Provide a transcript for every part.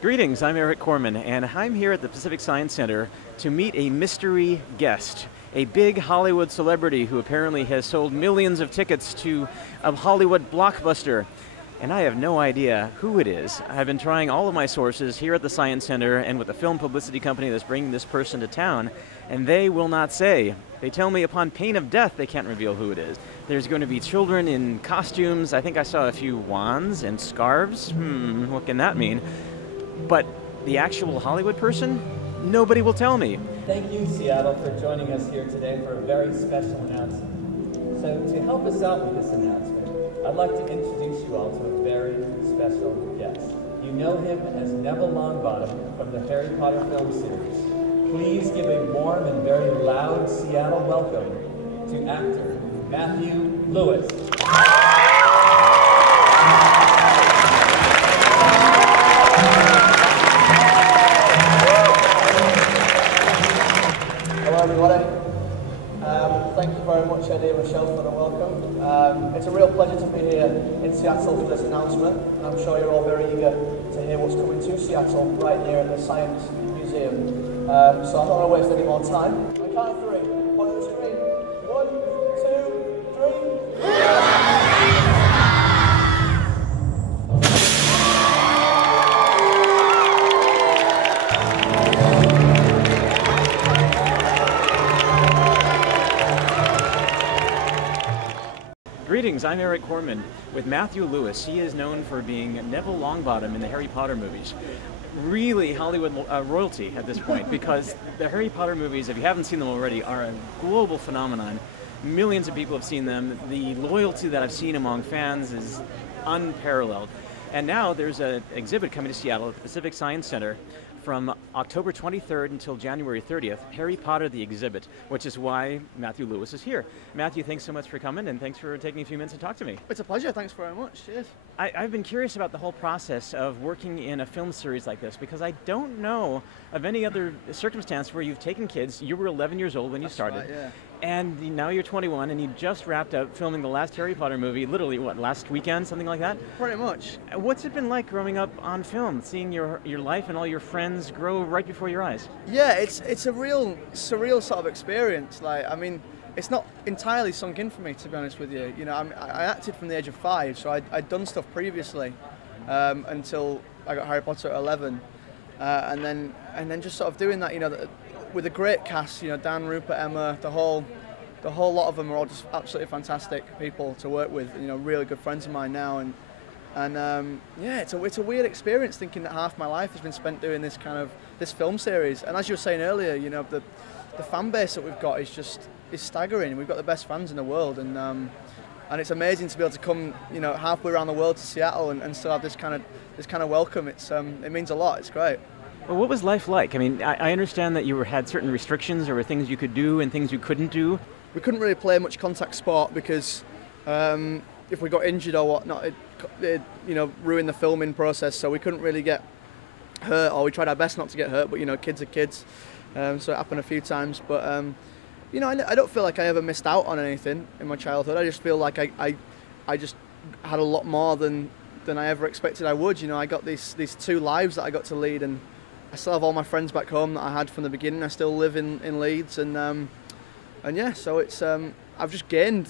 Greetings, I'm Arik Korman, and I'm here at the Pacific Science Center to meet a mystery guest, a big Hollywood celebrity who apparently has sold millions of tickets to a Hollywood blockbuster. And I have no idea who it is. I've been trying all of my sources here at the Science Center and with the film publicity company that's bringing this person to town, and they will not say. They tell me upon pain of death they can't reveal who it is. There's going to be children in costumes. I think I saw a few wands and scarves. What can that mean? But the actual Hollywood person? Nobody will tell me. Thank you, Seattle, for joining us here today for a very special announcement. So to help us out with this announcement, I'd like to introduce you all to a very special guest. You know him as Neville Longbottom from the Harry Potter film series. Please give a warm and very loud Seattle welcome to actor Matthew Lewis. Hello everybody. Thank you very much, Eddie and Michelle, for the welcome. It's a real pleasure to be here in Seattle for this announcement. I'm sure you're all very eager to hear what's coming to Seattle right here at the Science Museum. So I'm not going to waste any more time. On the count of three, point at the screen. 1, 2, 3. Greetings, I'm Arik Korman with Matthew Lewis. He is known for being Neville Longbottom in the Harry Potter movies. Really Hollywood royalty at this point, because the Harry Potter movies, if you haven't seen them already, are a global phenomenon. Millions of people have seen them. The loyalty that I've seen among fans is unparalleled. And now there's an exhibit coming to Seattle at the Pacific Science Center from October 23rd until January 30th, Harry Potter the Exhibit, which is why Matthew Lewis is here. Matthew, thanks so much for coming, and thanks for taking a few minutes to talk to me. It's a pleasure, thanks very much. Cheers. I've been curious about the whole process of working in a film series like this, because I don't know of any other circumstance where you've taken kids. You were 11 years old when you started. Right, yeah. And now you're 21, and you just wrapped up filming the last Harry Potter movie, literally, what, last weekend, something like that? Pretty much. What's it been like growing up on film, seeing your life and all your friends grow right before your eyes? Yeah, it's a real surreal sort of experience. Like, I mean, it's not entirely sunk in for me, to be honest with you. You know, I acted from the age of 5, so I'd done stuff previously until I got Harry Potter at 11, and then just sort of doing that, you know, with a great cast, you know, Dan, Rupert, Emma, the whole lot of them are all just absolutely fantastic people to work with. You know, really good friends of mine now, and yeah, it's a weird experience thinking that half my life has been spent doing this film series. And as you were saying earlier, you know, the fan base that we've got is staggering. We've got the best fans in the world, and it's amazing to be able to come, you know, halfway around the world to Seattle and still have this kind of welcome. It means a lot. It's great. Well, what was life like? I mean, I understand that you had certain restrictions. There were things you could do and things you couldn't do. We couldn't really play much contact sport because if we got injured or whatnot, it you know, ruined the filming process. So we couldn't really get hurt, or we tried our best not to get hurt. But you know, kids are kids, so it happened a few times. But you know, I don't feel like I ever missed out on anything in my childhood. I just feel like I just had a lot more than I ever expected I would. You know, I got these 2 lives that I got to lead, and I still have all my friends back home that I had from the beginning. I still live in Leeds, and yeah, so it's I've just gained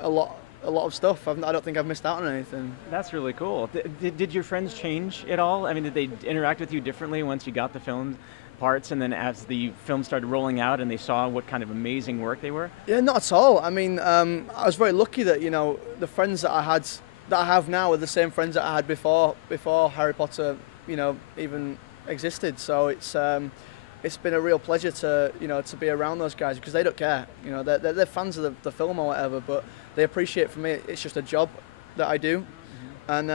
a lot of stuff. I don't think I've missed out on anything. That's really cool. Did your friends change at all? I mean, did they interact with you differently once you got the film parts, and then as the film started rolling out and they saw what kind of amazing work they were? Yeah, not at all. I mean, I was very lucky that, you know, the friends that I have now are the same friends that I had before Harry Potter, you know, even existed. So it's been a real pleasure to, you know, to be around those guys, because they don't care. You know, they're fans of the film or whatever, but they appreciate, for me, it's just a job that I do. And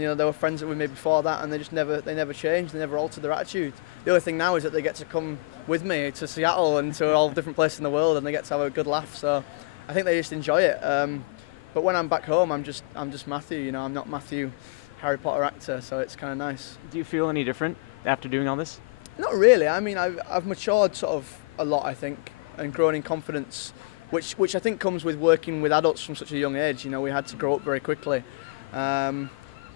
you know, there were friends with me before that, and they never changed. They never altered their attitude. The only thing now is that they get to come with me to Seattle and to all different places in the world, and they get to have a good laugh. So I think they just enjoy it. But when I'm back home, I'm just Matthew. You know, I'm not Matthew, Harry Potter actor. So it's kind of nice. Do you feel any different after doing all this? Not really. I mean, I've matured sort of a lot, I think, and grown in confidence, which I think comes with working with adults from such a young age. You know, we had to grow up very quickly.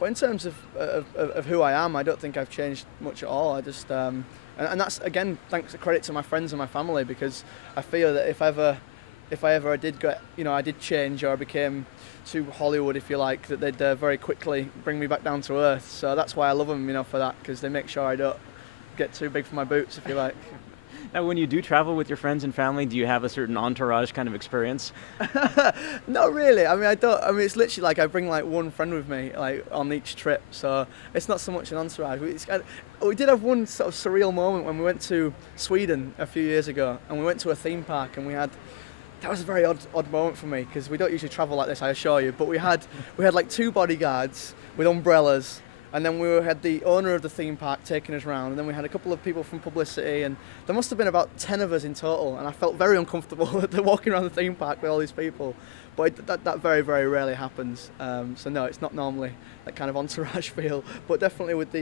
But in terms of who I am, I don't think I've changed much at all. I just and that's again thanks to credit to my friends and my family, because I feel that if I ever did get, I did change or I became too Hollywood, if you like, that they'd very quickly bring me back down to earth. So that's why I love them, for that, because they make sure I don't get too big for my boots, if you like. Now, when you do travel with your friends and family, do you have a certain entourage kind of experience? Not really. I mean, I don't. I mean, it's literally like I bring like one friend with me, like on each trip. So it's not so much an entourage. We did have one sort of surreal moment when we went to Sweden a few years ago, and we went to a theme park, and that was a very odd moment for me, because we don't usually travel like this, I assure you. But we had like 2 bodyguards with umbrellas. And then we had the owner of the theme park taking us around, and then we had a couple of people from publicity, and there must have been about 10 of us in total, and I felt very uncomfortable walking around the theme park with all these people. But that very, very rarely happens. So no, it's not normally that kind of entourage feel, but definitely with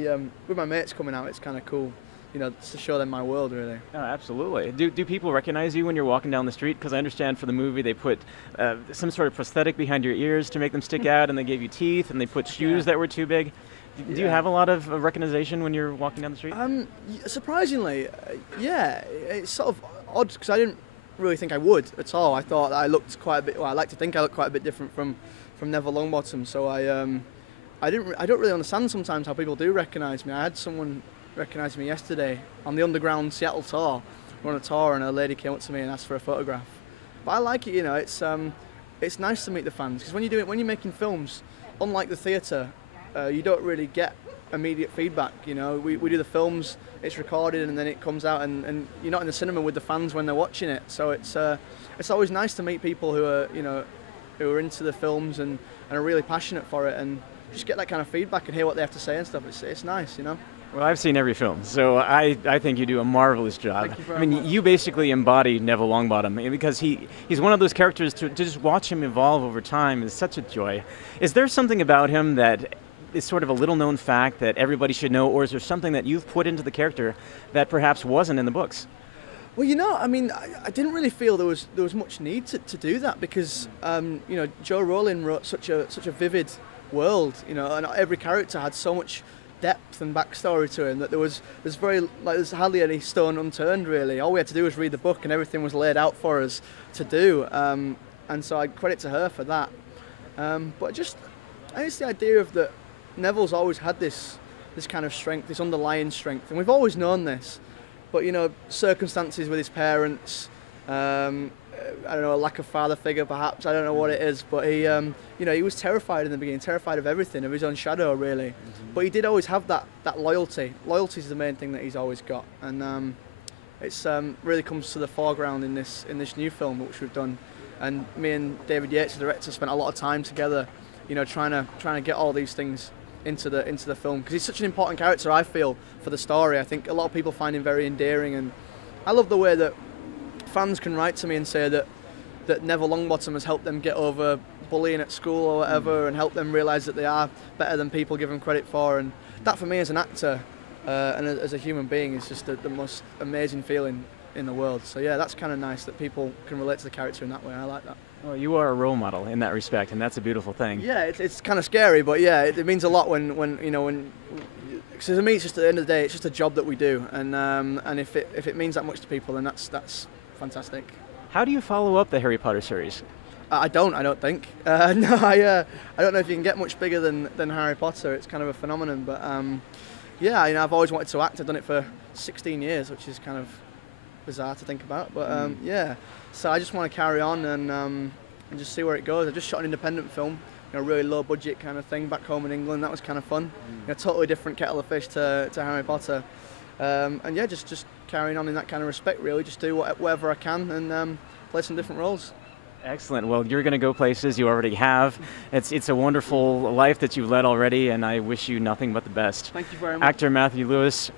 my mates coming out, it's kind of cool, to show them my world, really. Oh, absolutely. Do people recognize you when you're walking down the street? Because I understand for the movie they put some sort of prosthetic behind your ears to make them stick out, and they gave you teeth, and they put shoes that were too big. Do you have a lot of recognition when you're walking down the street? Surprisingly, yeah. It's sort of odd, because I didn't really think I would at all. I thought I looked quite a bit. Well, I like to think I look quite a bit different from Neville Longbottom. So I don't really understand sometimes how people do recognise me. I had someone recognise me yesterday on the Underground Seattle tour. We're on a tour, and a lady came up to me and asked for a photograph. But I like it. It's nice to meet the fans, because when you're making films, unlike the theatre, you don't really get immediate feedback. We do the films, it's recorded, and then it comes out, and you're not in the cinema with the fans when they're watching it. So it's always nice to meet people who are into the films and are really passionate for it, and just get that kind of feedback and hear what they have to say and stuff. It's nice, Well, I've seen every film, so I think you do a marvelous job. Thank you very much. You basically embody Neville Longbottom, because he's one of those characters to just watch him evolve over time is such a joy. Is there something about him that is sort of a little-known fact that everybody should know, or is there something that you've put into the character that perhaps wasn't in the books? Well, I mean, I didn't really feel there was much need to do that, because Joe Rowling wrote such a vivid world, and every character had so much depth and backstory to him that there's hardly any stone unturned, really. All we had to do was read the book, and everything was laid out for us to do. And so I credit to her for that. But I guess the idea of that Neville's always had this kind of strength, this underlying strength, and we've always known this. But circumstances with his parents, I don't know, a lack of father figure perhaps, I don't know what it is, but he was terrified in the beginning, terrified of everything, of his own shadow, really. But he did always have that loyalty. Loyalty is the main thing that he's always got, and it's really comes to the foreground in this new film which we've done. And me and David Yates, the director, spent a lot of time together, trying to get all these things into the film, because he's such an important character, I feel, for the story. I think a lot of people find him very endearing, and I love the way that fans can write to me and say that Neville Longbottom has helped them get over bullying at school or whatever, and helped them realise that they are better than people give them credit for. And that, for me, as an actor and as a human being, is just the most amazing feeling in the world. So yeah, that's kind of nice that people can relate to the character in that way. I like that. Well, you are a role model in that respect, and that's a beautiful thing. Yeah, it's kind of scary, but yeah, it means a lot when because to me, it's just, at the end of the day, it's just a job that we do, and if it means that much to people, then that's fantastic. How do you follow up the Harry Potter series? I don't think. No, I don't know if you can get much bigger than Harry Potter. It's kind of a phenomenon, but yeah, I've always wanted to act. I've done it for 16 years, which is kind of bizarre to think about, but yeah. So I just want to carry on and just see where it goes. I just shot an independent film, really low budget kind of thing back home in England. That was kind of fun. Totally different kettle of fish to Harry Potter. And yeah, just carrying on in that kind of respect, really. Just do whatever I can and play some different roles. Excellent. Well, you're going to go places. You already have. It's a wonderful life that you've led already, and I wish you nothing but the best. Thank you very much. Actor Matthew Lewis,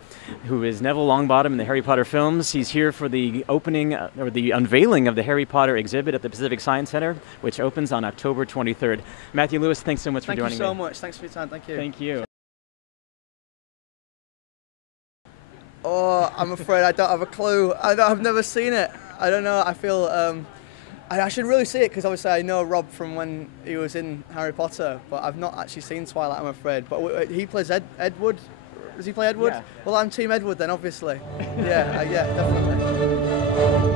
who is Neville Longbottom in the Harry Potter films. He's here for the opening, or the unveiling of the Harry Potter exhibit at the Pacific Science Center, which opens on October 23rd. Matthew Lewis, thanks so much for joining me. Thank you so much. Thanks for your time. Thank you. Thank you. Oh, I'm afraid I don't have a clue. I've never seen it. I don't know. I feel I should really see it, because obviously I know Rob from when he was in Harry Potter, but I've not actually seen Twilight, I'm afraid. But he plays Edward. Does he play Edward? Yeah. Well, I'm Team Edward then, obviously. Yeah, yeah, definitely.